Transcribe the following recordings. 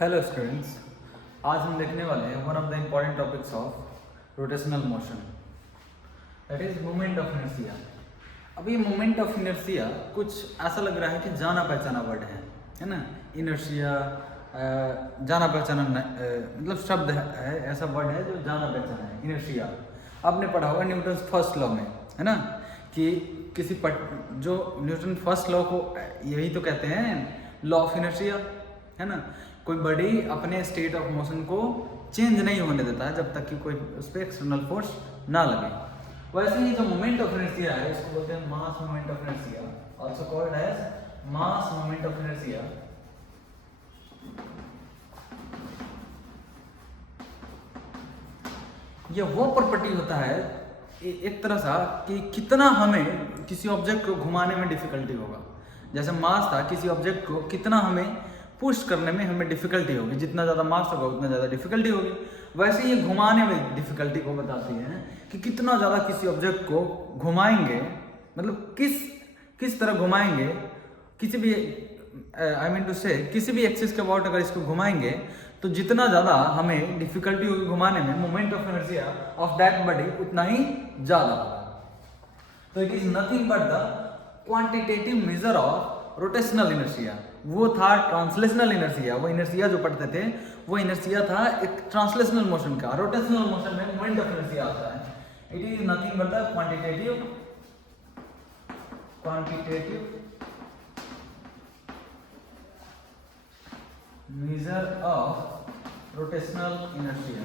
Hello students, आज हम देखने वाले हैं one of the important topics of rotational motion, that is moment of inertia. अभी मोमेंट ऑफ इनर्शिया कुछ ऐसा लग रहा है कि जाना पहचाना वर्ड है ना। इनर्शिया जाना पहचाना मतलब शब्द है, ऐसा वर्ड है जो जाना पहचाना है। इनर्शिया आपने पढ़ा होगा न्यूटन फर्स्ट लॉ में, है ना, कि जो न्यूटन फर्स्ट लॉ को यही तो कहते हैं लॉ ऑफ इनर्शिया, है ना। कोई बॉडी अपने स्टेट ऑफ मोशन को चेंज नहीं होने देता है जब तक कि कोई उस पर एक्सटर्नल फोर्स ना लगे। वैसे ही जो मोमेंट ऑफ इनर्शिया है इसको बोलते हैं mass moment of inertia, also called as mass moment of inertia. यह वो प्रॉपर्टी होता है एक तरह सा कि कितना हमें किसी ऑब्जेक्ट को घुमाने में डिफिकल्टी होगा। जैसे मास था, किसी ऑब्जेक्ट को कितना हमें पुश करने में हमें डिफिकल्टी होगी, जितना ज़्यादा मास होगा उतना ज़्यादा डिफिकल्टी होगी। वैसे ये घुमाने में डिफिकल्टी को बताती है कि कितना ज़्यादा किसी ऑब्जेक्ट को घुमाएंगे, मतलब किस तरह घुमाएंगे, किसी भी आई मीन टू से किसी भी एक्सिस के अबाउट अगर इसको घुमाएंगे तो जितना ज़्यादा हमें डिफिकल्टी होगी घुमाने में, moment of inertia of that body उतना ही ज़्यादा होगा। तो it is nothing but the quantitative measure of rotational inertia. वो था ट्रांसलेशनल इनर्शिया। वो इनर्शिया जो पढ़ते थे वो इनर्शिया था एक ट्रांसलेशनल मोशन का। रोटेशनल मोशन में मोमेंट ऑफ इनर्शिया आता है। It is nothing but the quantitative measure of rotational inertia.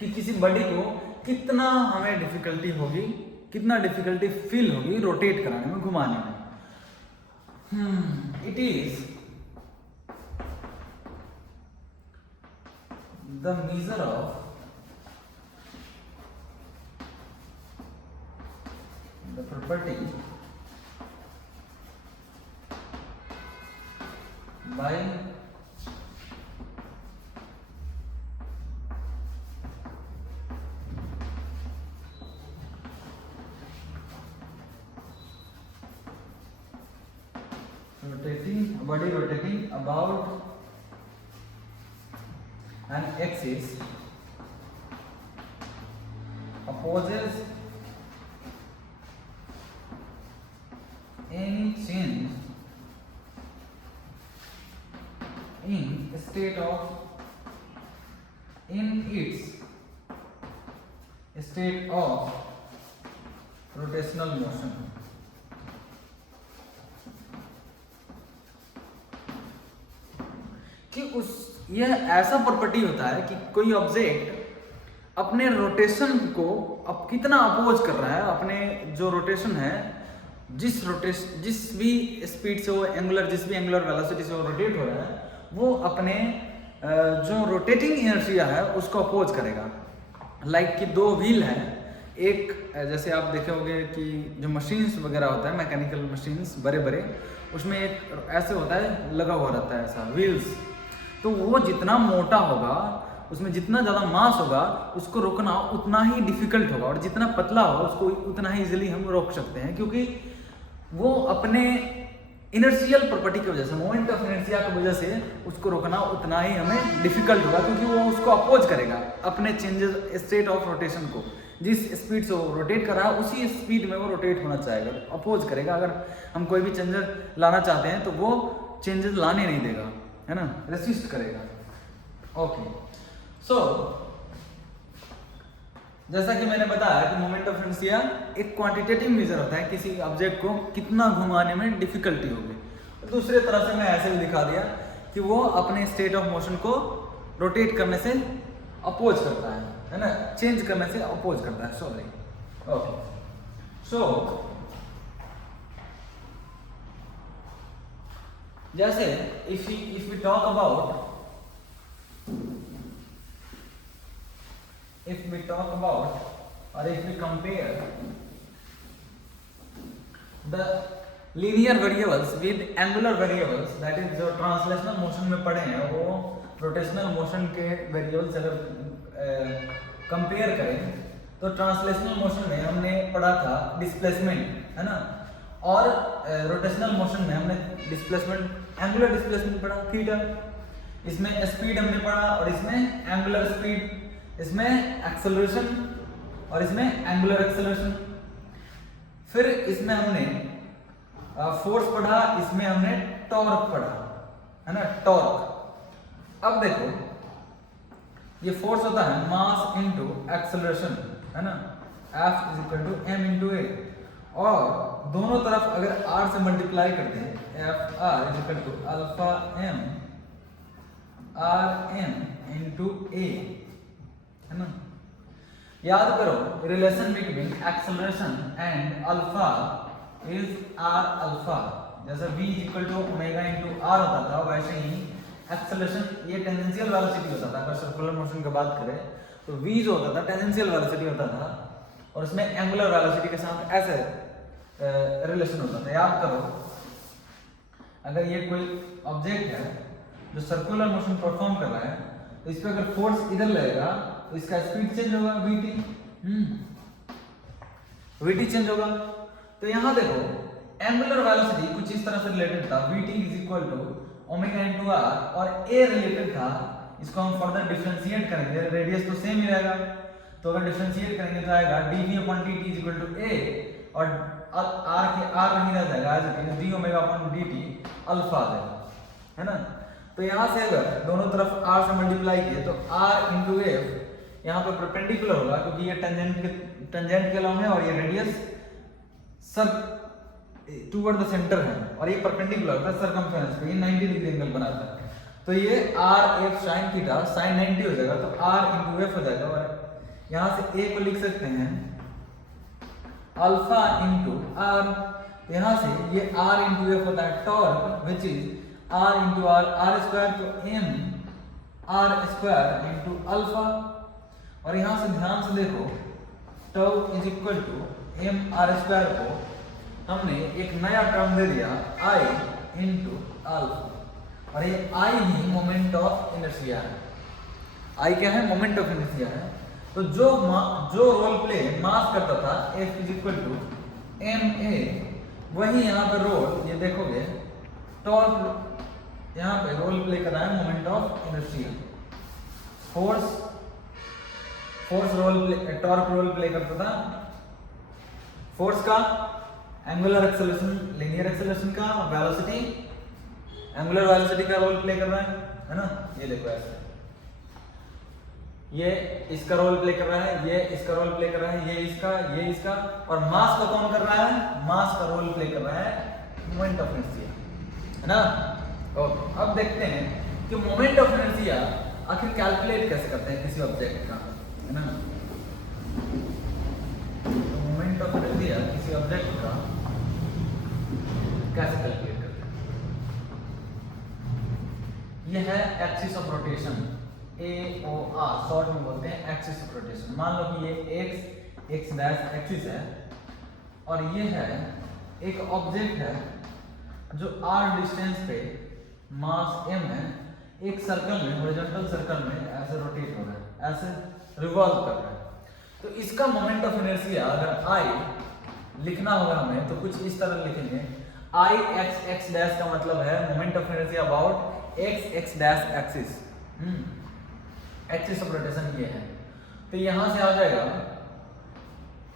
कि किसी बॉडी को कितना हमें डिफिकल्टी होगी, कितना डिफिकल्टी फील होगी रोटेट कराने में, घुमाने में। It is the measure of the property bye body rotating about an axis opposes any change in its state of rotational motion। कि यह ऐसा प्रॉपर्टी होता है कि कोई ऑब्जेक्ट अपने रोटेशन को अब कितना अपोज कर रहा है, अपने जो रोटेशन है, जिस भी स्पीड से वो एंगुलर, जिस भी एंगुलर वेलोसिटी से वो रोटेट हो रहा है, वो अपने जो रोटेटिंग इनर्शिया है उसको अपोज करेगा। लाइक कि दो व्हील है, एक जैसे आप देखे होंगे कि जो मशीन्स वगैरह होता है, मैकेनिकल मशीन्स बड़े बड़े, उसमें एक ऐसे होता है लगा हुआ रहता है ऐसा व्हील्स। तो वो जितना मोटा होगा, उसमें जितना ज़्यादा मास होगा, उसको रोकना उतना ही डिफिकल्ट होगा, और जितना पतला होगा उसको उतना ही इजीली हम रोक सकते हैं, क्योंकि वो अपने इनर्शियल प्रॉपर्टी की वजह से, मोमेंट ऑफ इनर्शिया की वजह से उसको रोकना उतना ही हमें डिफिकल्ट होगा, क्योंकि वो उसको अपोज करेगा अपने चेंजेस स्टेट ऑफ रोटेशन को। जिस स्पीड से वो रोटेट कर रहा है उसी स्पीड में वो रोटेट होना चाहेगा, अपोज करेगा। अगर हम कोई भी चेंजर लाना चाहते हैं तो वो चेंजेस लाने नहीं देगा, है ना, रेसिस्ट करेगा। ओके, सो जैसा कि मैंने बताया कि मोमेंट ऑफ इनर्शिया एक क्वांटिटेटिव मेजर होता है, किसी ऑब्जेक्ट को कितना घुमाने में डिफिकल्टी होगी। दूसरे तरह से मैं ऐसे भी दिखा दिया कि वो अपने स्टेट ऑफ मोशन को रोटेट करने से अपोज करता है ना, चेंज करने से अपोज करता है, सॉरी। ओके, सो जैसे if we talk about or if we compare the linear variables with angular variables, that is जो ट्रांसलेशनल मोशन में पढ़े हैं वो रोटेशनल मोशन के वेरिएबल्स अगर कंपेयर करें तो ट्रांसलेशनल मोशन में हमने पढ़ा था डिस्प्लेसमेंट, है ना, और रोटेशनल मोशन में हमने डिस्प्लेसमेंट एंगुलर डिस्प्लेसमेंट पढ़ा थीटा। इसमें स्पीड हमने पढ़ा और इसमें एंगुलर स्पीड, इसमें एक्सेलरेशन और इसमें एंगुलर एक्सेलरेशन। फिर इसमें हमने फोर्स पढ़ा, इसमें हमने टॉर्क पढ़ा, है ना, टॉर्क। अब देखो ये फोर्स होता है मास इनटू एक्सेलरेशन, है ना, F is equal to m into A, और दोनों तरफ अगर r से मल्टीप्लाई करते हैं F R is equal to alpha m R M into A, है ना। याद करो relation between acceleration and alpha is R alpha. जैसे v is equal to omega into R होता था, वैसे ही एक्सेलरेशन ये टेंजेंशियल वेलोसिटी होता था। अगर सर्कुलर मोशन की बात करें तो v जो होता था टेंजेंशियल वेलोसिटी होता था, और उसमें एंगुलर वेलोसिटी के साथ ऐसे रिलेशन होता था। याद करो अगर ये कोई ऑब्जेक्ट है जो सर्कुलर मोशन परफॉर्म कर रहा है, तो इस पे अगर फोर्स इधर लगेगा तो इसका स्पीड चेंज होगा, vt चेंज होगा। तो यहाँ देखो एंगुलर वेलोसिटी कुछ इस तरह से रिलेटेड था, vt is equal to omega into R, और a रिलेटेड था, इसको हम फर्दर डिफरेंशिएट करेंगे, रेडियस तो सेम ही रहेगा, तो अगर डिफरेंशिएट करेंगे तो आएगा dv upon dt is equal to a, और r के r नहीं रह जाएगा, as it is d omega upon dt alpha आ जाएगा, है ना। तो यहाँ से अगर दोनों तरफ r से मल्टीप्लाई किए तो r इंटू f यहाँ पे परपेंडिकुलर होगा, क्योंकि ये टेंजेंट के लॉन्ग है और ये रेडियस सब टुवर्ड द सेंटर है, और ये परपेंडिकुलर है सर्कमफ्रेंस पे, ये 90 डिग्री एंगल बनाता है। तो ये r f sin theta sin 90 हो जाएगा, तो r इंटू f हो जाएगा, और यहाँ से a को लिख सकते हैं अल्फा इंटू r। तो यहाँ से ये r इंटू f होता है torque, which is r into r square, तो m r square into alpha. और यहाँ से ध्यान से देखो tau is equal to m r square को हमने एक नया टर्म दे दिया I इंटू अल्फा, और ये I he moment of inertia है। I क्या है? मोमेंट ऑफ इनर्शिया है। तो जो रोल प्ले मास करता था F is equal to ma, वही यहाँ पे रोल, ये देखोगे टॉर्क यहाँ पे रोल प्ले कर रहा है moment of inertia. Force role play, torque role play करता था फोर्स का, एंगुलर एक्सेलरेशन, लीनियर एक्सेलरेशन का, वेलोसिटी, एंगुलर वेलोसिटी का रोल प्ले कर रहा है ना। ये देखो ऐसे, ये इसका रोल प्ले कर रहा है, ये इसका रोल प्ले कर रहा है, ये इसका, और मास का कौन कर रहा है? मास का रोल प्ले कर रहा है मोमेंट ऑफ इनर्शिया, है ना। ओके, अब देखते हैं कि मोमेंट ऑफ इनर्शिया आखिर कैलकुलेट कैसे करते हैं किसी ऑब्जेक्ट का, है ना। तो मोमेंट ऑफ इनर्शिया किसी ऑब्जेक्ट का कैसे कैलकुलेट करते हैं? यह है axis of rotation, AOR short में बोलते हैं एक्सिस ऑफ रोटेशन। मान लो कि ये x डैश एक्सिस है, और ये है एक ऑब्जेक्ट है जो r डिस्टेंस पे मास m है, एक सर्कल में, हॉरिजॉन्टल सर्कल में ऐसे रोटेट हो रहा है, ऐसे रिवॉल्व कर रहा है। तो इसका मोमेंट ऑफ इनर्शिया अगर I लिखना होगा हमें, तो कुछ इस तरह लिखेंगे, I x डैश का मतलब है moment of inertia about x dash axis, axis of rotation ये है। तो यहां से आ जाएगा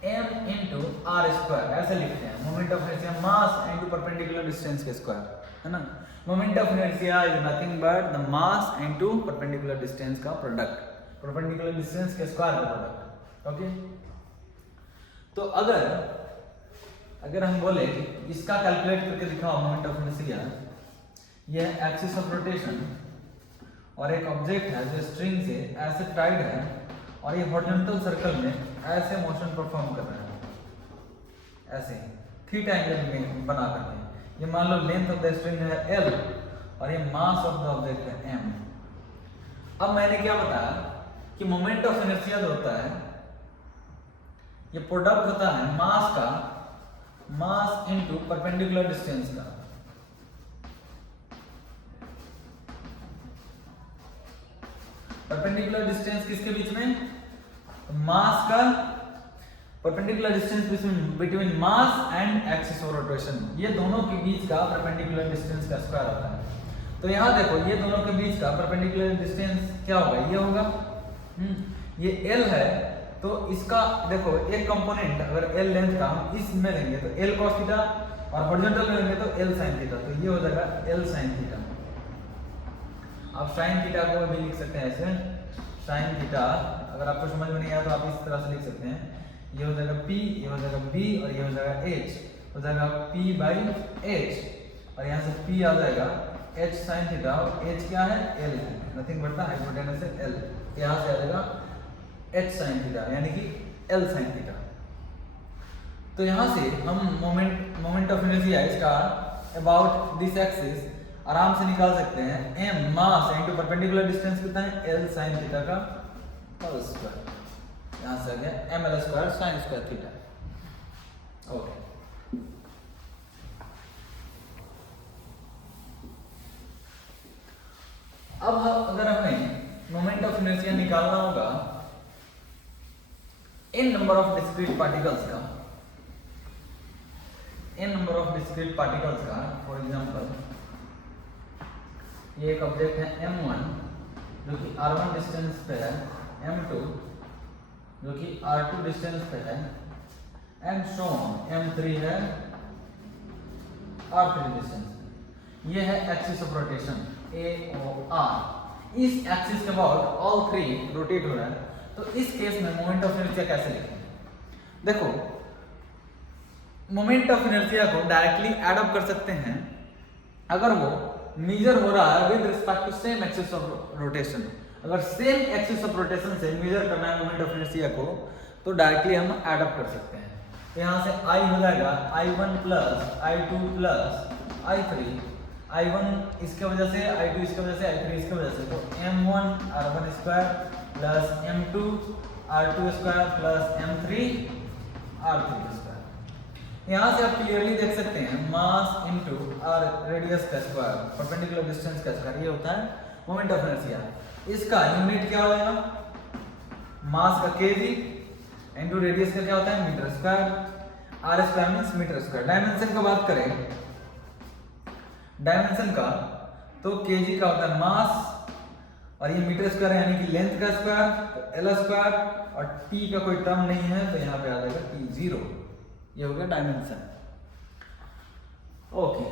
m इंटू आर स्क्वायर, ऐसे लिखते हैं moment of inertia mass into perpendicular distance के स्क्वायर, है ना। Moment of inertia is nothing but the mass into perpendicular distance का प्रोडक्ट, परपेंडिकुलर डिस्टेंस के स्क्वायर का प्रोडक्ट। ओके, तो अगर हम बोले कि इसका कैलकुलेट करके दिखाओ मोमेंट ऑफ इनर्शिया, यह एक्सिस ऑफ रोटेशन और एक ऑब्जेक्ट है जो स्ट्रिंग से ऐसे टाइड है, और ये हॉरिजॉन्टल सर्कल में ऐसे मोशन परफॉर्म कर रहा है, ऐसे थीटा एंगल में बना करके। ये मान लो लेंथ ऑफ द स्ट्रिंग है L, और ये मास ऑफ द ऑब्जेक्ट है m। अब मैंने क्या बताया कि मोमेंट ऑफ इनर्शिया जो होता है, ये प्रोडक्ट होता है मास का, मास इनटू परपेंडिकुलर डिस्टेंस का। परपेंडिकुलर डिस्टेंस किसके बीच में? मास का perpendicular distance between mass and axis of rotation, ये दोनों के बीच का परपेंडिकुलर डिस्टेंस का स्क्वायर होता है। तो यहाँ देखो ये दोनों के बीच का परपेंडिकुलर डिस्टेंस क्या होगा, ये होगा, ये L है, तो इसका देखो एक कंपोनेंट अगर L लेंथ का हम इसमें लेंगे तो L cos थीटा और हॉरिजॉन्टल में लेंगे तो L sin थीटा, तो ये हो जाएगा L sin थीटा। आप sin थीटा को भी लिख सकते हैं ऐसे, sin थीटा अगर आपको समझ में नहीं आया तो आप इस तरह से लिख सकते हैं, ये हो जाएगा P, ये हो जाएगा B और ये हो जाएगा H, हो जाएगा P/H और यहाँ से P आ जाएगा H sin थीटा और H क्या है, L है, नथिंग बट द हाइपोटेनस है L, यहाँ से आ जाएगा H sin थीटा यानी कि L sin थीटा। तो यहाँ से हम मोमेंट ऑफ इनर्शिया इसका अबाउट दिस एक्सिस आराम से निकाल सकते हैं, m मास इनटू परपेंडिकुलर डिस्टेंस कितना है, L sin थीटा का होल स्क्वायर, यहाँ से आ गया ml square sin square theta. Okay, अब अगर हमें मोमेंट ऑफ इनर्शिया निकालना होगा इन नंबर ऑफ डिस्क्रीट पार्टिकल्स का, इन नंबर ऑफ डिस्क्रीट पार्टिकल्स का, फॉर एग्जांपल ये एक ऑब्जेक्ट है m1 जो कि r1 डिस्टेंस पे है, m2 जो कि r2 डिस्टेंस पे है, एंड सो ऑन, m3 है r3 डिस्टेंस पे। ये है एक्सिस ऑफ रोटेशन AOR, इस एक्सिस के अबाउट ऑल थ्री रोटेट हो रहा है। तो इस केस में मोमेंट ऑफ इनर्शिया कैसे लिखेंगे, देखो मोमेंट ऑफ इनर्शिया को डायरेक्टली ऐड अप कर सकते हैं अगर वो मेजर हो रहा है with respect to same axis of rotation. अगर सेम एक्सिस ऑफ रोटेशन से मेजर करना है मोमेंट ऑफ इनर्शिया को तो डायरेक्टली हम ऐड अप कर सकते हैं। तो यहाँ से I हो जाएगा I1 plus I2 plus I3, I1 इसके वजह से, I2 इसके वजह से, I3 इसके वजह से, तो M1 R1 square plus M2 R2 square plus M3 R3 square. यहाँ से आप क्लियरली देख सकते हैं मास इनटू आर रेडियस का स्क्वायर, परपेंडिकुलर डिस्टेंस का स्क्वायर, ये होता है मोमेंट ऑफ इनर्शिया। इसका यूनिट क्या हो जाएगा, मास का केजी इनटू रेडियस का क्या होता है metre square, R square means metre square. Dimension का बात करें, डायमेंशन का तो केजी का होता है मास और ये मीटर स्क्वायर है यानी कि लेंथ का स्क्वायर, तो एल स्क्वायर, और टी का कोई टर्म नहीं है तो यहाँ पे आ जाएगा T0, ये हो गया डायमेंशन। ओके,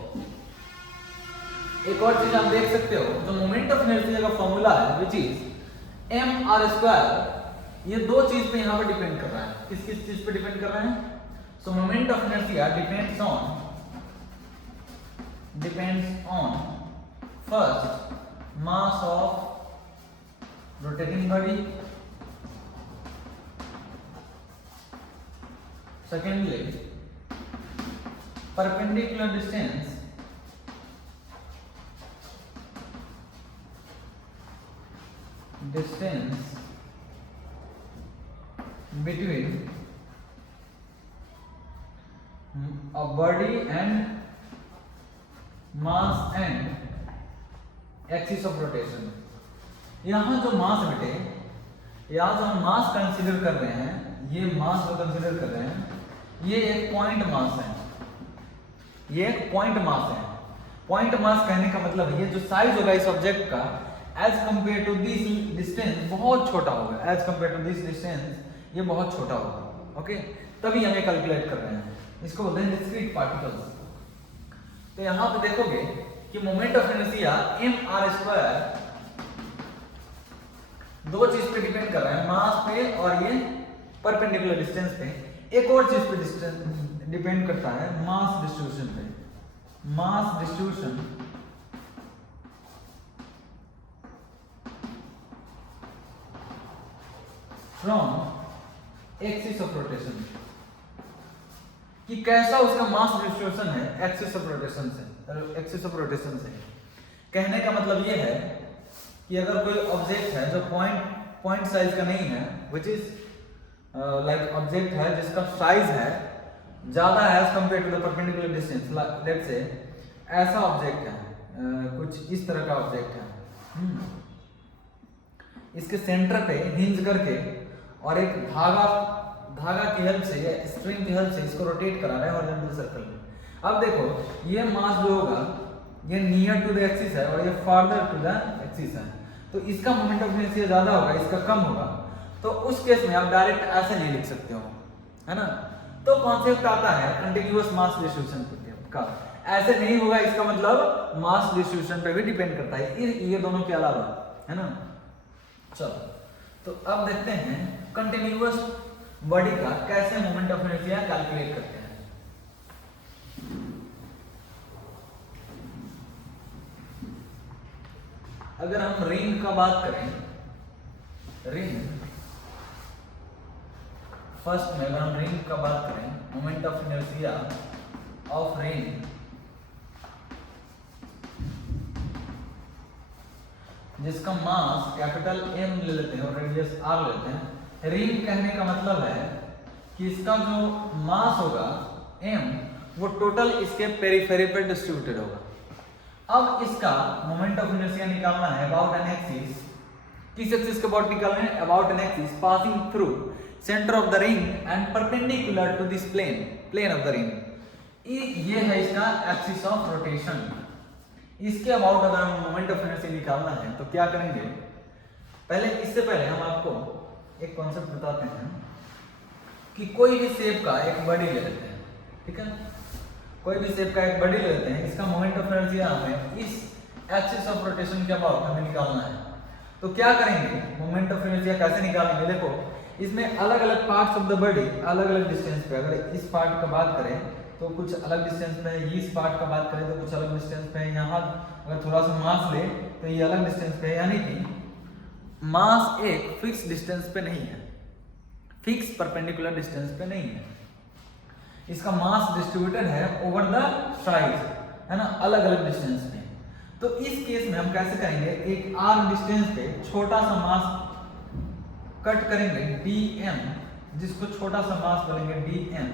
एक और चीज आप देख सकते हो, जो मोमेंट ऑफ इनर्शिया का फॉर्मूला है विच इज mr स्क्वायर, ये दो चीज पे यहाँ पर डिपेंड कर रहा है। किस किस चीज पे डिपेंड कर रहा है, सो moment of inertia depends on first mass of rotating body, secondly perpendicular distance between a body and mass and axis of rotation। यहाँ जो मास बेटे, यहाँ जो हम मास कंसीडर कर रहे हैं, ये मास को कंसीडर कर रहे हैं, ये एक पॉइंट मास है, ये एक पॉइंट मास है। पॉइंट मास कहने का मतलब ये जो साइज होगा इस ऑब्जेक्ट का as compare to this distance बहुत छोटा होगा, as compare to this distance ये बहुत छोटा होगा। ओके, तभी हमें कैलकुलेट कर रहे हैं, इसको बोलते हैं डिस्क्रीट पार्टिकल्स। तो यहाँ पे देखोगे कि moment of inertia mr square दो चीज पे डिपेंड कर रहा है, मास पे और ये परपेंडिकुलर डिस्टेंस पे। एक और चीज पे डिस्टेंस डिपेंड करता है, मास डिस्ट्रीब्यूशन पे, mass distribution from axis of rotation, कि कैसा उसका मास डिस्ट्रीब्यूशन है एक्सिस ऑफ रोटेशन से। एक्सिस ऑफ रोटेशन से कहने का मतलब ये है कि अगर कोई ऑब्जेक्ट है जो पॉइंट साइज का नहीं है, विच इज लाइक ऑब्जेक्ट है जिसका साइज है ज्यादा है as compare to the perpendicular distance, let's say ऐसा ऑब्जेक्ट है, कुछ इस तरह का ऑब्जेक्ट है, इसके सेंटर पे हिंज करके और एक धागा धागा की हेल्प से या स्ट्रिंग की हेल्प से इसको रोटेट करा रहे हैं हॉरिजॉन्टल सर्कल में। अब देखो ये मास जो होगा ये नियर टू द एक्सिस है और ये फार्दर टू द एक्सिस है, तो इसका मोमेंट ऑफ इनर्शिया ज्यादा होगा, इसका कम होगा। तो उस केस में आप डायरेक्ट ऐसे नहीं लिख सकते हो, है ना। तो कॉन्सेप्ट आता है कंटिन्यूअस मास डिस्ट्रीब्यूशन का। ऐसे नहीं होगा, इसका मतलब मास डिस्ट्रीब्यूशन पे भी डिपेंड करता है, ये दोनों के अलावा, है ना। चलो तो अब देखते हैं कंटिन्यूअस बॉडी का कैसे मोमेंट ऑफ इनर्शिया कैलकुलेट करते हैं। अगर हम रिंग का बात करें, रिंग फर्स्ट में अगर हम रिंग का बात करें, moment of inertia of ring जिसका मास कैपिटल M ले लेते हैं और रेडियस R लेते हैं। रिंग कहने का मतलब है कि इसका जो मास होगा M वो टोटल इसके पेरिफेरी पे डिस्ट्रीब्यूटेड होगा। अब इसका मोमेंट ऑफ इनर्शिया निकालना है अबाउट एन एक्सिस, किस एक्सिस के अबाउट निकालना है, about an axis passing through centre of the ring and perpendicular to this plane of the ring. ये है इसका एक्सिस ऑफ रोटेशन। इसके अबाउट अगर हम मोमेंट ऑफ इनर्शिया निकालना है तो क्या करेंगे, पहले इससे पहले हम आपको एक कॉन्सेप्ट बताते हैं कि कोई भी शेप का एक बॉडी ले लेते हैं, ठीक है, कोई भी शेप का एक बॉडी ले लेते हैं, इसका मोमेंट ऑफ इनर्शिया हमें इस एक्सिस ऑफ रोटेशन के अबाउट हमें निकालना है। तो क्या करेंगे, मोमेंट ऑफ इनर्शिया कैसे निकालेंगे, देखो इसमें अलग अलग पार्ट्स ऑफ द बॉडी अलग अलग डिस्टेंस पे, अगर इस पार्ट का बात करें तो कुछ अलग डिस्टेंस पे है, इस पार्ट का बात करें तो कुछ अलग डिस्टेंस पे है, यहाँ अगर थोड़ा सा मास ले तो ये अलग डिस्टेंस पे है, यानी कि मास एक फिक्स डिस्टेंस पे नहीं है, फिक्स परपेंडिकुलर डिस्टेंस पे नहीं है, इसका मास डिस्ट्रीब्यूटेड है ओवर द साइड, है ना, अलग अलग डिस्टेंस पे। तो इस केस में हम कैसे करेंगे, एक आर डिस्टेंस पे छोटा सा मास कट करेंगे dm, जिसको छोटा सा मास बोलेंगे dm।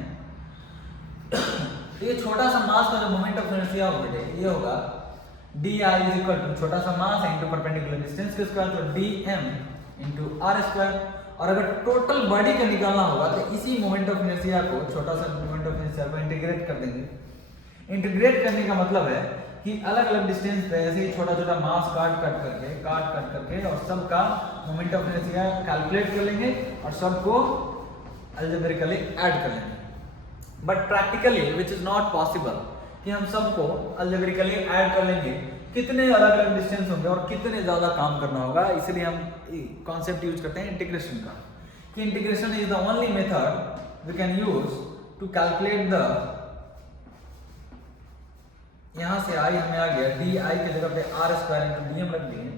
ये छोटा सा मास का जो मोमेंट ऑफ इनर्शिया होगा ये होगा di इज इक्वल टू छोटा सा मास इनटू परपेंडिकुलर डिस्टेंस के स्क्वायर, तो dm इनटू r स्क्वायर। और अगर टोटल बॉडी का निकालना होगा तो इसी मोमेंट ऑफ इनर्शिया को, छोटा सा मोमेंट ऑफ इनर्शिया को इंटीग्रेट कर देंगे। इंटीग्रेट करने का मतलब है कि अलग अलग डिस्टेंस पे ऐसे ही छोटा छोटा मास काट करके और सबका मोमेंट ऑफ इनर्शिया कैलकुलेट कर लेंगे और सबको अलजेब्रिकली ऐड कर लेंगे। But practically which is not possible कि हम सबको अलजेब्रिकली ऐड कर लेंगे, कितने अलग अलग डिस्टेंस होंगे और कितने ज्यादा काम करना होगा, इसलिए हम कॉन्सेप्ट यूज करते हैं इंटीग्रेशन का, कि integration is the only method we can use to calculate the, यहां से आई हमें आ गया डी आई की जगह पे आर स्क्वायर इंटू डीएम रख दिए,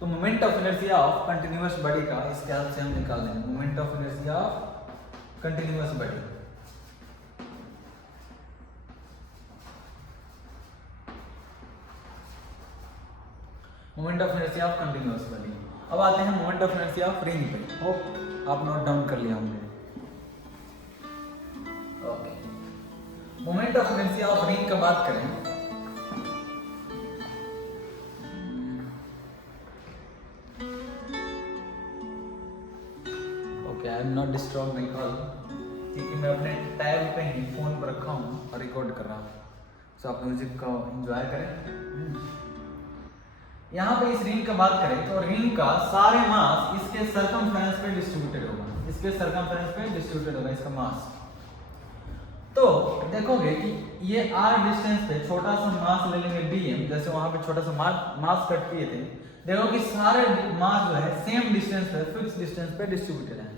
तो moment of inertia of continuous body का इसके हेल्प से हम निकाल लेंगे moment of inertia of continuous body. Moment of inertia of continuous body. अब आते हैं moment of inertia of ring पे, होप आप नोट डाउन कर लिया होंगे। Okay, moment of inertia of ring का बात करें, okay I am not disturb my call, क्योंकि मैं अपने टैब पे ही फोन पर रखा हूँ और रिकॉर्ड कर रहा हूँ, सो आप म्यूजिक को एंजॉय करें। यहाँ पे इस रिंग का बात करें तो रिंग का सारे मास इसके सर्कमफ्रेंस पे डिस्ट्रीब्यूटेड होगा, इसके सर्कमफ्रेंस पे डिस्ट्रीब्यूटेड होगा इसका मास। तो देखोगे कि ये r डिस्टेंस पे छोटा सा मास ले लेंगे dm, जैसे वहां पे छोटा सा मास कट किए थे, देखो कि सारे मास जो है सेम डिस्टेंस पे, फिक्स डिस्टेंस पे डिस्ट्रीब्यूटेड है।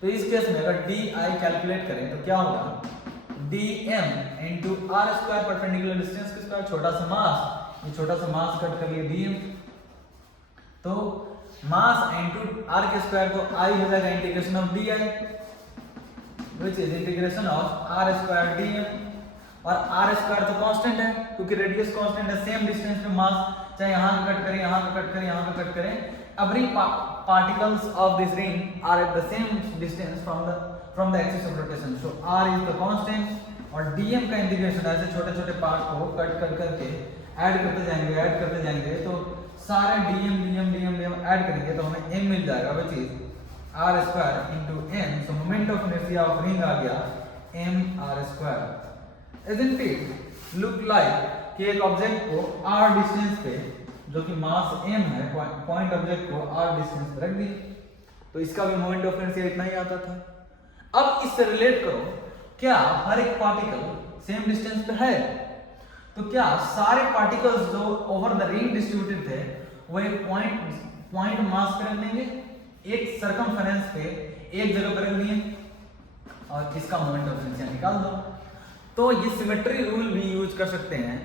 तो इस केस में अगर di कैलकुलेट करें तो क्या होगा, dm into r square perpendicular distance के स्क्वायर, छोटा सा मास, ये छोटा सा मास कट कर लिए dm, तो मास इनटू r के स्क्वायर, तो i हो जाएगा integration of di which is integration of r square dm, और r स्क्वायर तो कांस्टेंट है क्योंकि रेडियस कांस्टेंट है, सेम डिस्टेंस पे मास, चाहे यहां पे कट करें, यहां पे कट करें, यहां पे कट करें, every particles of this ring are at the same distance from the axis of rotation, so r is the constant, और dm का इंटीग्रेशन ऐसे छोटे छोटे पार्ट को कट कर करके ऐड करते जाएंगे, तो सारे dm ऐड करेंगे तो हमें m मिल जाएगा, which is R square into M, so moment of inertia of ring आ गया M R square. Isn't it look like कि एक ऑब्जेक्ट को आर डिस्टेंस पे, जो कि मास एम है, पॉइंट ऑब्जेक्ट को आर डिस्टेंस पे रख दी, तो इसका भी मोमेंट ऑफ इनर्शिया इतना ही आता था। अब इससे रिलेट करो, क्या हर एक पार्टिकल सेम डिस्टेंस पे है? तो क्या सारे पार्टिकल्स जो ओवर द रिंग डिस्ट्रीब्यूटेड थे वो एक पॉइंट मास पे रख देंगे, एक सरकमफेरेंस पे एक जगह पे रख दिए और इसका मोमेंट ऑफ इनर्शिया निकाल दो। तो ये सिमेट्री रूल भी यूज कर सकते हैं।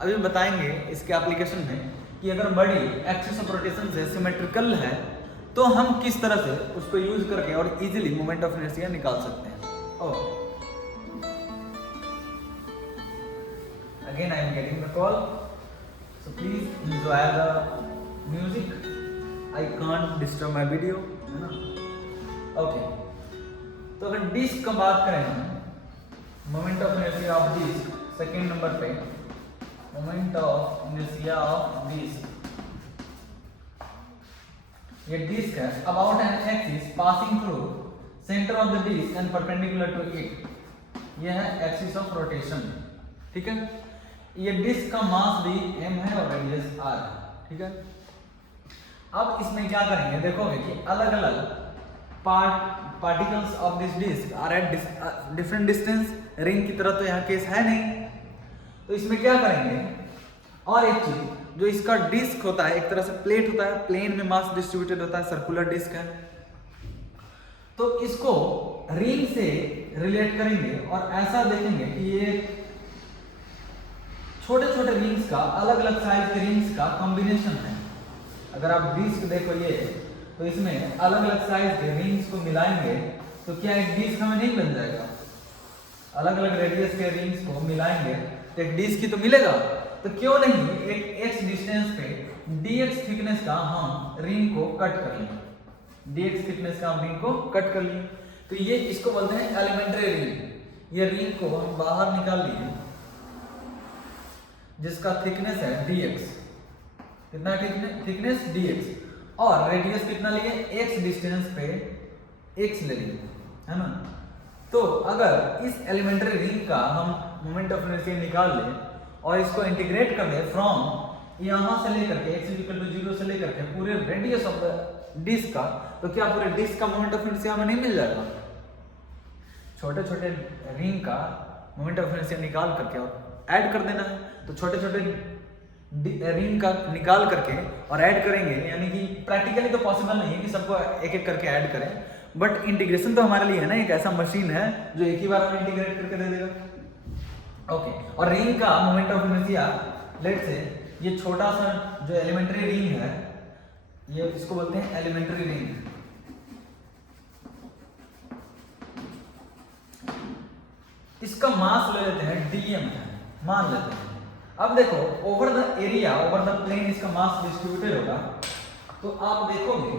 अभी बताएंगे इसके एप्लीकेशन में कि अगर बॉडी एक्सिस ऑफ रोटेशन से सिमेट्रिकल है तो हम किस तरह से उसको यूज करके और इजीली मोमेंट ऑफ इनर्शिया निकाल सकते हैं। Again I am getting the call, so please enjoy the music. I can't disturb my video, है ना? Okay. तो अगर डिस्क का बात करें हम, moment of inertia of disc second number पे, moment of inertia of disc, ये डिस्क है about an axis passing through centre of the disc and perpendicular to it, ये है एक्सिस ऑफ रोटेशन, ठीक है। ये डिस्क का मास भी m है और रेडियस r है, ठीक है। अब इसमें क्या करेंगे, देखोगे कि अलग अलग particles of this disc are at different distance, ring की तरह तो यहाँ केस है नहीं, तो इसमें क्या करेंगे, और एक चीज जो इसका डिस्क होता है एक तरह से प्लेट होता है, प्लेन में मास डिस्ट्रीब्यूटेड होता है, सर्कुलर डिस्क है, तो इसको रिंग से रिलेट करेंगे और ऐसा देखेंगे कि ये छोटे छोटे रिंग्स का, अलग अलग साइज के रिंग्स का कॉम्बिनेशन है। अगर आप डिस्क देखो ये, तो इसमें अलग अलग साइज के रिंग्स को मिलाएंगे तो क्या एक डिस्क हमें नहीं बन जाएगा? अलग अलग रेडियस के रिंग्स को मिलाएंगे तो एक डिस्क ही तो मिलेगा। तो क्यों नहीं एक x डिस्टेंस पे dx थिकनेस का हम रिंग को कट कर लें, dx थिकनेस का हम रिंग को कट कर लिए, तो ये इसको बोलते हैं एलिमेंट्री रिंग। ये रिंग को हम बाहर निकाल लिए जिसका थिकनेस है dx, कितना थिकनेस dx, और रेडियस कितना लिए, x डिस्टेंस पे x ले लिए, है ना। तो अगर इस एलिमेंट्री रिंग का हम मोमेंट ऑफ इनर्शिया निकाल लें और इसको इंटीग्रेट कर दें फ्रॉम यहां से लेकर के x इक्वल टू 0 से लेकर के पूरे रेडियस ऑफ द डिस्क का, तो क्या पूरे डिस्क का मोमेंट ऑफ इनर्शिया हमें नहीं मिल जाएगा? छोटे छोटे रिंग का मोमेंट ऑफ इनर्शिया निकाल करके और ऐड कर देना है, तो छोटे छोटे रिंग का निकाल करके और ऐड करेंगे, यानी कि प्रैक्टिकली तो पॉसिबल नहीं है कि सबको एक एक करके ऐड करें, बट इंटीग्रेशन तो हमारे लिए है ना, एक ऐसा मशीन है जो एक ही बार हमें इंटीग्रेट करके दे देगा। ओके, और रिंग का मोमेंट ऑफ इनर्शिया, लेट से ये छोटा सा जो एलिमेंट्री रिंग है, ये इसको बोलते हैं एलिमेंट्री रिंग। इसका मास ले लेते हैं dm है, मान लेते हैं। अब देखो over the area, over the plane इसका मास डिस्ट्रीब्यूटेड होगा, तो आप देखोगे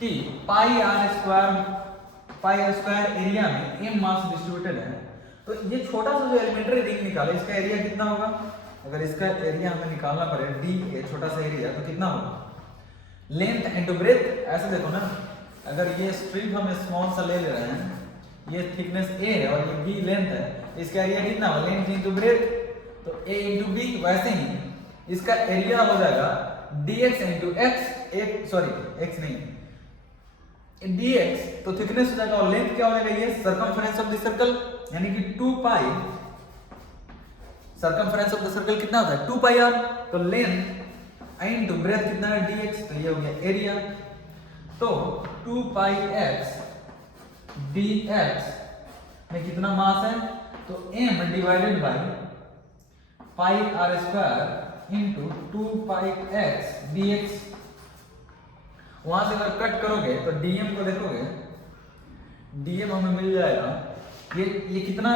कि पाई आर स्क्वायर एरिया में m मास डिस्ट्रीब्यूटेड है, तो ये छोटा सा जो एलिमेंट्री रिंग निकाले इसका एरिया कितना होगा? अगर इसका एरिया हमें निकालना पड़े d छोटा सा एरिया, तो कितना होगा? लेंथ इनटू ब्रेथ, ऐसे देखो ना, अगर ये स्ट्रिप हम स्मॉल सा ले रहे हैं, ये थिकनेस a है और ये b लेंथ है, इसका एरिया कितना होगा? लेंथ इनटू ब्रेथ, तो a इनटू b, वैसे ही इसका एरिया हो जाएगा dx इनटू x, x नहीं dx, तो थिकनेस हो जाएगा और लेंथ क्या हो जाएगा? ये सर्कमफेरेंस ऑफ द सर्कल, यानी कि 2 पाई, सर्कमफेरेंस ऑफ द सर्कल कितना होता है? 2 पाई r, तो लेंथ इनटू ब्रेथ कितना है? dx, तो ये हो गया एरिया। तो 2 पाई x dx में कितना मास है? तो m divided by pi r square into 2 pi x dx। वहां से अगर कट करोगे तो dm को देखोगे, dm हमें मिल जाएगा, ये कितना,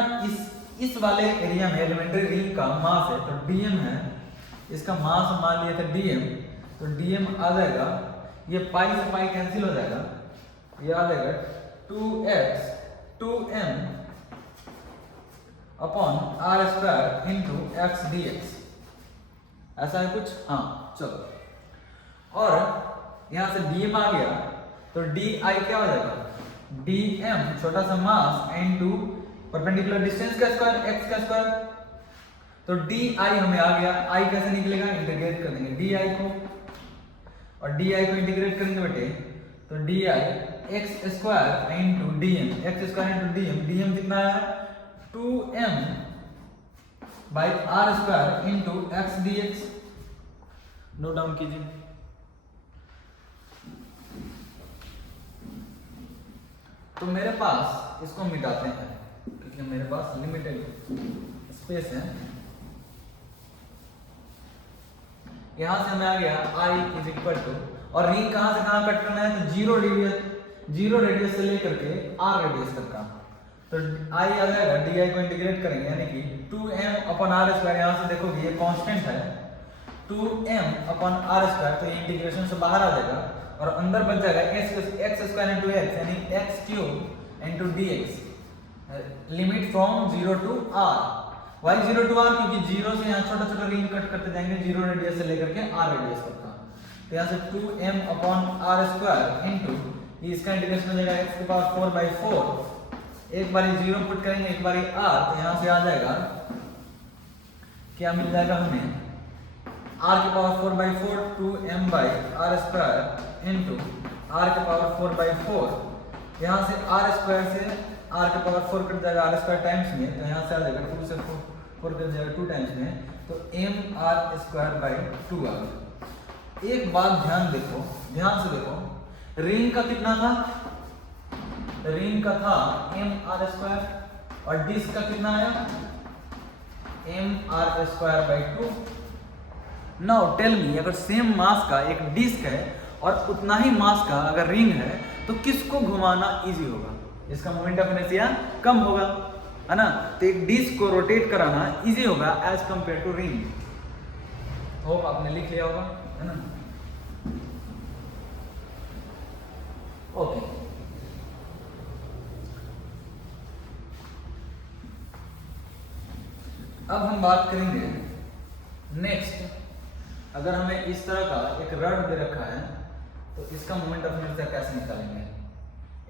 इस वाले एरिया में एलिमेंट्री रिंग का मास है, तो dm है, इसका मास मान लिया था dm, तो dm आ जाएगा, ये पाई से पाई कैंसिल हो जाएगा, ये आ जाएगा 2x 2m upon r square into x dx। ऐसा है कुछ? हाँ, चलो, और यहां से dm आ गया, तो डी आई क्या हो जाएगा, डी एम छोटा सा मास इनटू परपेंडिकुलर डिस्टेंस का स्क्वायर एक्स का स्क्वायर। तो डी आई हमें आ गया, आई कैसे निकलेगा, इंटीग्रेट कर देंगे डी आई को, और डी आई को इंटीग्रेट करेंगे बेटे तो d I x square into d m, x square into d m कितना है 2m by r square into x d x. Note down कीजिए। तो मेरे पास इसको मिटाते हैं क्योंकि मेरे पास लिमिटेड स्पेस है। यहां से हमें आ गया I इज इक्वल टू, और रिंग कहां से कहां कट करना है, तो जीरो रेडियस से लेकर के r रेडियस तक का। तो I आ जाएगा, डी आई को इंटीग्रेट करेंगे यानी कि 2m अपन आर स्क्वायर, यहां से देखोगे ये कांस्टेंट है 2m अपन आर स्क्वायर, तो ये इंटीग्रेशन से बाहर आ जाएगा और अंदर बच जाएगा एक्स स्क्वायर इंटू एक्स यानी x cube into D x, limit from 0 to r। Why 0 to r क्योंकि 0 से यहाँ छोटा छोटा रिंग कट करते जाएंगे, 0 रेडियस से लेकर के r रेडियस तक का। तो यहाँ से 2m upon r square into इसका इंटीग्रेशन हो जाएगा x की पावर 4/4, एक बारी 0 पुट करेंगे एक बारी r, तो यहाँ से आ जाएगा क्या मिल जाएगा हमें, r की power 4/4 2m by r square into r की पावर 4/4। यहाँ से r स्क्वायर से r की पावर 4 कट जाएगा r स्क्वायर टाइम्स में, तो यहाँ से आ जाएगा 2 से 4 कट जाएगा 2 टाइम्स में, तो m r स्क्वायर बाई 2 आ गया। एक बात ध्यान देखो, ध्यान से देखो, रिंग का कितना था, रिंग का था m r स्क्वायर और डिस्क का कितना आया m r square by 2। Now tell me, अगर सेम मास का एक डिस्क है और उतना ही मास का अगर रिंग है तो किसको घुमाना इजी होगा, इसका मोमेंट ऑफ इनर्शिया कम होगा, है ना। तो एक डिस्क को रोटेट कराना इजी होगा as compare to ring. Hope आपने लिख लिया होगा, है ना। ओके, अब हम बात करेंगे नेक्स्ट, अगर हमें इस तरह का एक रड दे रखा है तो इसका मोमेंट ऑफ इनर्शिया कैसे निकालेंगे।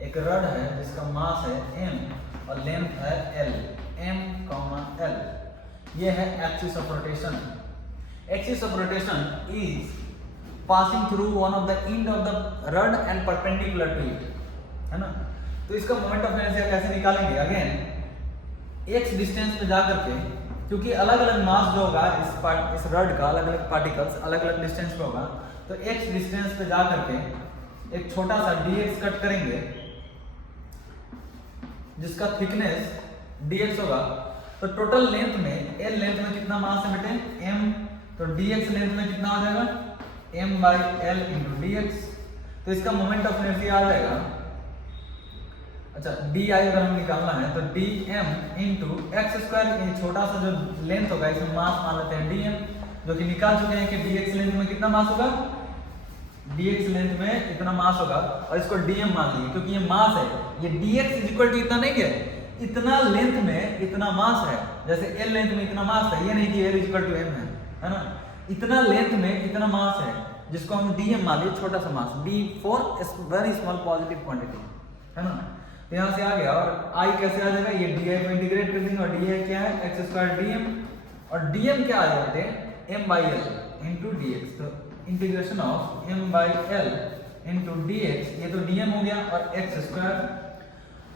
एक रड है जिसका मास है m और लेंथ है l, m, l, ये है axis of rotation. Axis of rotation is passing through one of the end of the rod and perpendicular to it, है ना। तो इसका मोमेंट ऑफ इनर्शिया कैसे निकालेंगे, अगेन x डिस्टेंस पे जा करके, क्योंकि अलग अलग मास जो होगा इस रड का, अलग अलग पार्टिकल्स अलग अलग डिस्टेंस पे होगा, तो x डिस्टेंस पे जा करके एक छोटा सा dx कट करेंगे जिसका थिकनेस dx होगा। तो टोटल लेंथ में l लेंथ में कितना मास है बेटे m, तो dx लेंथ में कितना आ जाएगा m by l into dx। तो इसका मोमेंट ऑफ इनर्शिया आ जाएगा, अच्छा डी आई अगर हम निकालना है तो d m into x square, ये छोटा सा जो लेंथ होगा इसमें मास मान लेते हैं डी एम, जो कि निकाल चुके हैं कि डी एक्स लेंथ में कितना मास होगा, डी एक्स लेंथ में इतना मास होगा, और इसको डी एम मान लीजिए क्योंकि ये मास है, ये d x is equal to इतना नहीं है, इतना लेंथ में इतना मास है, जैसे एल लेंथ में इतना मास है, ये नहीं कि l is equal to m है ना। इतना लेंथ में इतना मास है जिसको हम डी एम मान लीजिए, छोटा सा mass, D for very small positive quantity, है ना। तो यहाँ से आ गया, और आई कैसे आ जाएगा, ये डी आई को इंटीग्रेट कर देंगे, और डी आई क्या है एक्स स्क्वायर डी एम, और डी एम क्या आ जाते हैं M by L into D X. तो integration of M by L into D X, ये तो डी एम हो गया और एक्स स्क्वायर।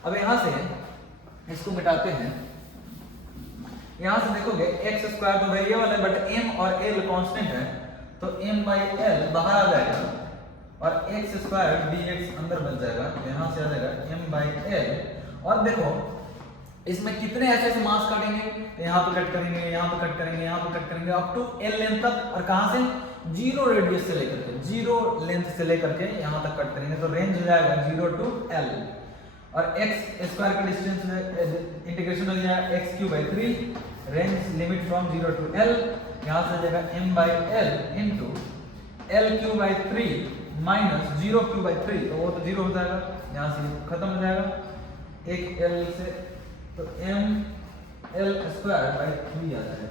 अब यहाँ से इसको मिटाते हैं, यहाँ से देखोगे एक्स स्क्वायर तो वेरिएबल है बट एम और एल कांस्टेंट है, तो एम बाई एल बाहर आ जाएगा और एक्स स्क्वायर डी एक्स अंदर बच जाएगा, यहाँ से आ जाएगा m बाई एल। और देखो इसमें कितने ऐसे मास काटेंगे, तो यहाँ पे कट करेंगे, यहाँ पे कट करेंगे, यहाँ पे कट करेंगे अप टू l लेंथ तक, और कहाँ से जीरो रेडियस से लेकर के, जीरो लेंथ से लेकर के यहाँ तक कट करेंगे, तो रेंज हो जाएगा 0 टू l। और एक्स स्क्वायर का डिस्टेंस इंटीग्रेशन हो जाएगा x cube by 3, range limit from 0 to l, यहाँ से आ जाएगा m by L into l cube by 3 minus 0 cube by 3, तो वो तो 0 हो जाएगा, यहाँ से खत्म हो जाएगा एक l से, तो m l स्क्वायर बाई 3 आ जाएगा,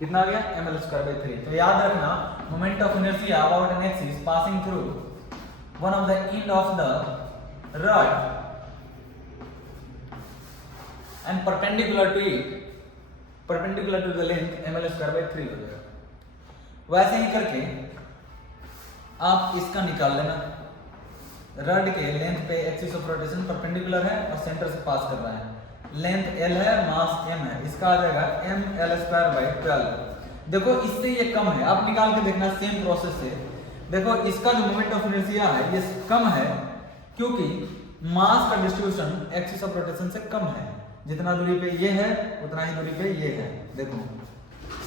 कितना आ गया m l स्क्वायर बाई 3। तो याद रखना moment of inertia about an axis passing through one of the end of the rod and perpendicular to it, perpendicular to the length ml square by 3 हो जाएगा। वैसे ही करके आप इसका निकाल लेना। रड के लेंथ पे एक्सिस ऑफ रोटेशन परपेंडिकुलर है और सेंटर से पास कर रहा है, लेंथ l है, मास m है, इसका आ जाएगा ml स्क्वायर बाई 12। देखो इससे ये कम है, आप निकाल के देखना सेम प्रोसेस से। देखो इसका जो मोमेंट ऑफ इनर्शिया है ये कम है क्योंकि मास का डिस्ट्रीब्यूशन एक्सिस ऑफ रोटेशन से कम है। जितना दूरी पे ये है उतना ही दूरी पे ये है। देखो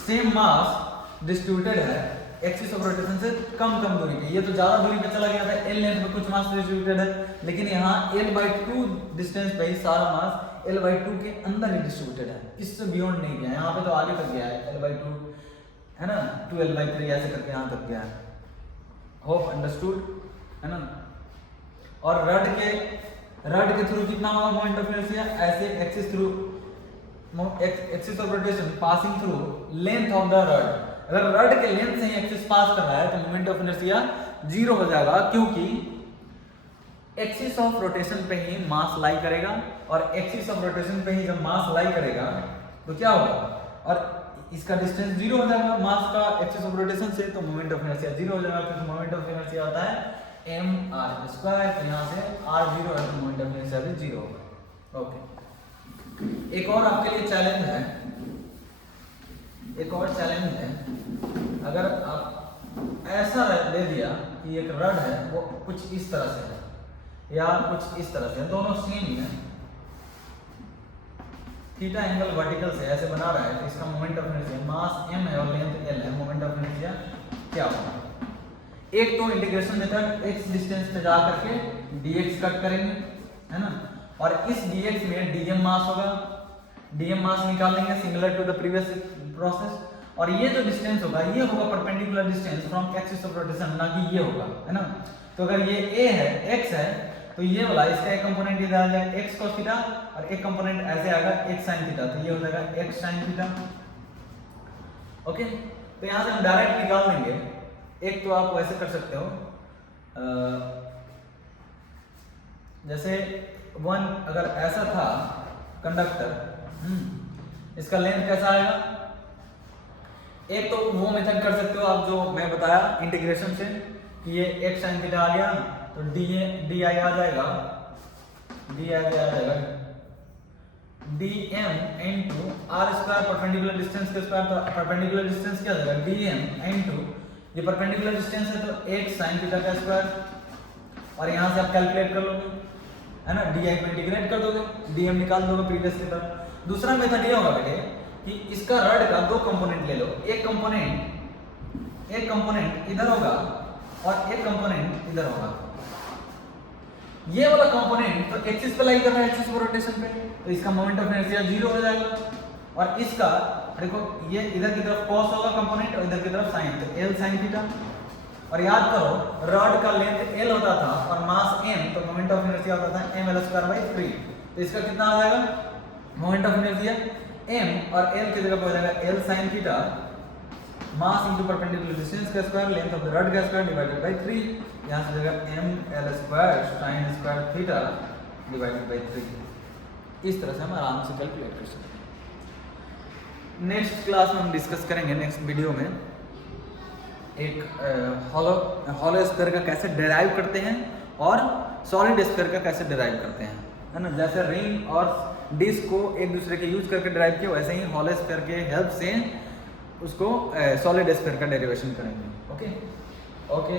सेम मास डिस्ट्रीब्यूटेड है एक्सिस ऑफ रोटेशन से कम दूरी पे, ये तो ज्यादा दूरी पे चला गया था, l लेंथ पे कुछ मास डिस्ट्रीब्यूटेड है, लेकिन यहाँ l/2 डिस्टेंस पे ही सारा मास l/2 के अंदर ही डिस्ट्रीब्यूटेड है, इससे बियॉन्ड नहीं गया। यहाँ पे तो आगे तक गया है, l/2 है ना, 2l/3 ऐसे करके यहाँ तक गया है। होप अंडरस्टूड है ना। और रड के थ्रू कितना होगा मोमेंट ऑफ इनर्शिया, ऐसे axis through axis of rotation passing through length of the rod. अगर रड के लेंथ से ही एक्सिस पास कर रहा है तो मोमेंट ऑफ इनर्शिया 0 हो जाएगा, क्योंकि एक्सिस ऑफ रोटेशन पे ही मास लाई करेगा और एक्सिस ऑफ रोटेशन पे ही जब मास लाई करेगा तो क्या होगा, और इसका डिस्टेंस 0 हो जाएगा मास का एक्सिस ऑफ रोटेशन से, तो मोमेंट ऑफ इनर्शिया 0 हो जाएगा, क्योंकि मोमेंट ऑफ इनर्शिया होता है mr²। तो यहाँ से r0 है तो मोमेंट ऑफ इनर्शिया भी 0 होगा। ओके, एक और आपके लिए चैलेंज है, अगर आप ऐसा दे दिया कि एक रड है वो कुछ इस तरह से है या कुछ इस तरह से, दोनों सेम ही है, थीटा एंगल वर्टिकल से ऐसे बना रहा है, तो इसका moment of inertia mass m है और लेंथ l है, मोमेंट ऑफ इनर्शिया क्या होगा। एक तो इंटीग्रेशन मेथड x डिस्टेंस पे जा करके dx कट करेंगे है ना, और इस dx में dm मास होगा, dm मास निकालेंगे similar to the previous process, और ये जो डिस्टेंस होगा ये होगा perpendicular distance from axis of rotation, ना कि ये होगा है ना। तो अगर ये a है, x है, तो ये वाला इसका एक कंपोनेंट इधर आ जाएगा x cos थीटा और एक कंपोनेंट ऐसे आएगा x sin थीटा, तो ये हो जाएगा x sin थीटा। ओके, तो यहाँ से हम डायरेक्ट निकाल देंगे। एक तो आप वैसे कर सकते हो, जैसे वन अगर ऐसा था कंडक्टर, इसका लेंथ कैसा आएगा, एक तो वो मेथड कर सकते हो आप जो मैं बताया इंटीग्रेशन से कि ये x sin थीटा आ गया तो di आ जाएगा dm into r square perpendicular distance के स्क्वायर, तो परपेंडिकुलर डिस्टेंस क्या हो जाएगा dm into ये परपेंडिकुलर डिस्टेंस है तो x sin थीटा का स्क्वायर, और यहाँ से आप कैलकुलेट कर लोगे है ना, di को इंटीग्रेट कर दोगे, dm निकाल दोगे प्रीवियस की तरह। दूसरा मेथड ये होगा बेटे कि इसका रड का दो कंपोनेंट ले लो, एक कंपोनेंट इधर होगा और एक कंपोनेंट इधर होगा। ये वाला कंपोनेंट तो एक्सिस पे लाई कर रहा है, एक्सिस पर रोटेशन पे, तो इसका मोमेंट ऑफ इनर्शिया 0 हो जाएगा, और इसका देखो ये इधर की तरफ cos होगा कंपोनेंट और इधर की तरफ sin, तो l sin थीटा। और याद करो रॉड का लेंथ l होता था और मास m, तो मोमेंट ऑफ इनर्शिया होता था ml²/3, तो इसका कितना आ जाएगा मोमेंट ऑफ इनर्शिया m, और l की जगह पे हो जाएगा l sin theta mass into perpendicular distance का square length of the rod का स्क्वायर डिवाइडेड बाय 3, यहां से जाएगा ml² sin square theta divided by 3। इस तरह से हम आराम से कैलकुलेट कर सकते हैं। नेक्स्ट क्लास में हम डिस्कस करेंगे, नेक्स्ट वीडियो में एक हॉलो स्फीयर का कैसे डिराइव करते हैं और सॉलिड स्फीयर का कैसे डिराइव करते हैं, है ना। जैसे रिंग और डिस्क को एक दूसरे के यूज करके डिराइव किया, वैसे ही हॉलो स्फीयर के हेल्प से उसको सॉलिड स्फीयर का डेरिवेशन करेंगे। ओके।